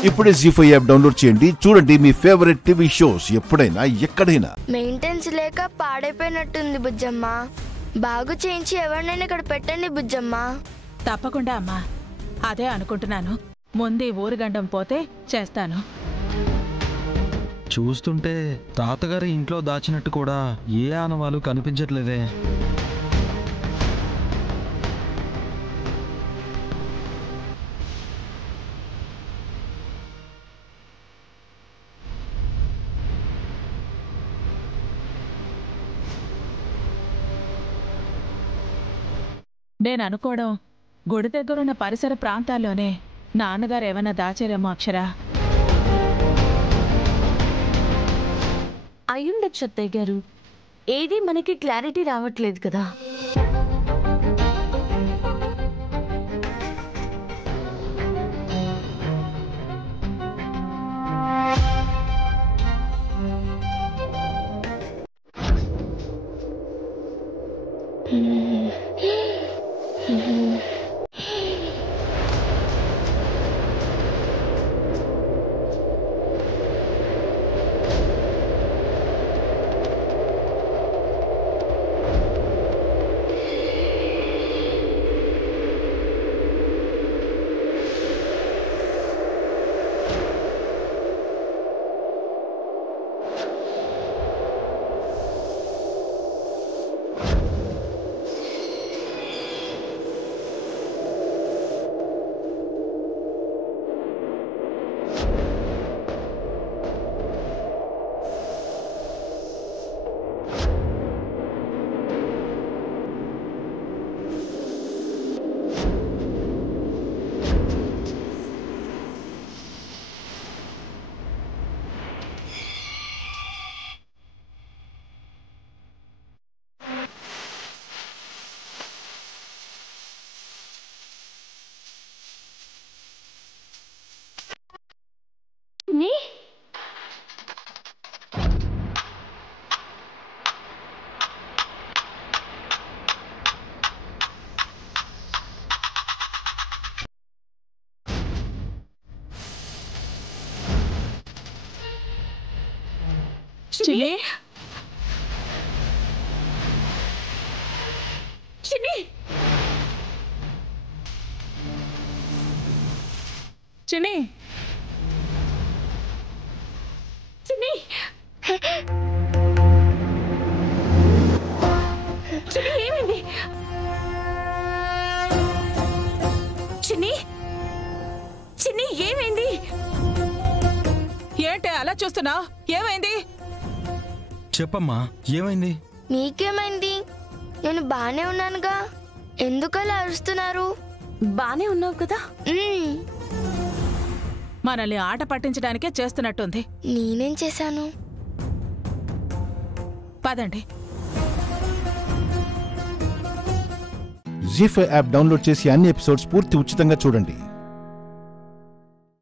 ఇప్పుడే జీ5 app download చేయండి. చూడండి మీ ఫేవరెట్ టీవీ షోస్ ఎప్పుడైనా ఎక్కడైనా. మెయింటెనెన్స్ లేక పాడైపోయినట్టుంది బుజ్జమ్మ. బాగు చేయించి ఎవరినైనా ఇక్కడ పెట్టండి బుజ్జమ్మ. తప్పకుండా అమ్మా, అదే అనుకుంటున్నాను. ముందు ఊరుగండం పోతే చేస్తాను. చూస్తుంటే తాతగారి ఇంట్లో దాచినట్టు కూడా ఏ ఆనవాలు కనిపించట్లేదే. నేను అనుకోవడం గుడి దగ్గరున్న పరిసర ప్రాంతాల్లోనే నాన్నగారు ఏమైనా దాచారేమో అక్షరా. అయ్యుండొచ్చు అత్తయ్య గారు. ఏది మనకి క్లారిటీ రావట్లేదు కదా. చిన్ని, చిన్ని, చిన్ని, చిన్ని, చిన్ని ఏమైంది? చిన్ని, చిన్ని ఏమైంది? ఏంటి అలా చూస్తున్నావు? ఏమైంది? చెప్పమ్మా, ఏమైంది? మీకేమైంది? నేను బానే ఉన్నానుగా, ఎందుకలా అరుస్తున్నారు? బానే ఉన్నావు కదా. మనల్ని ఆట పట్టించడానికే చేస్తున్నట్టుంది. నేనేం చేశాను? పదండి. జీ5 యాప్ డౌన్లోడ్ చేసి అన్ని ఎపిసోడ్స్ పూర్తి ఉచితంగా చూడండి.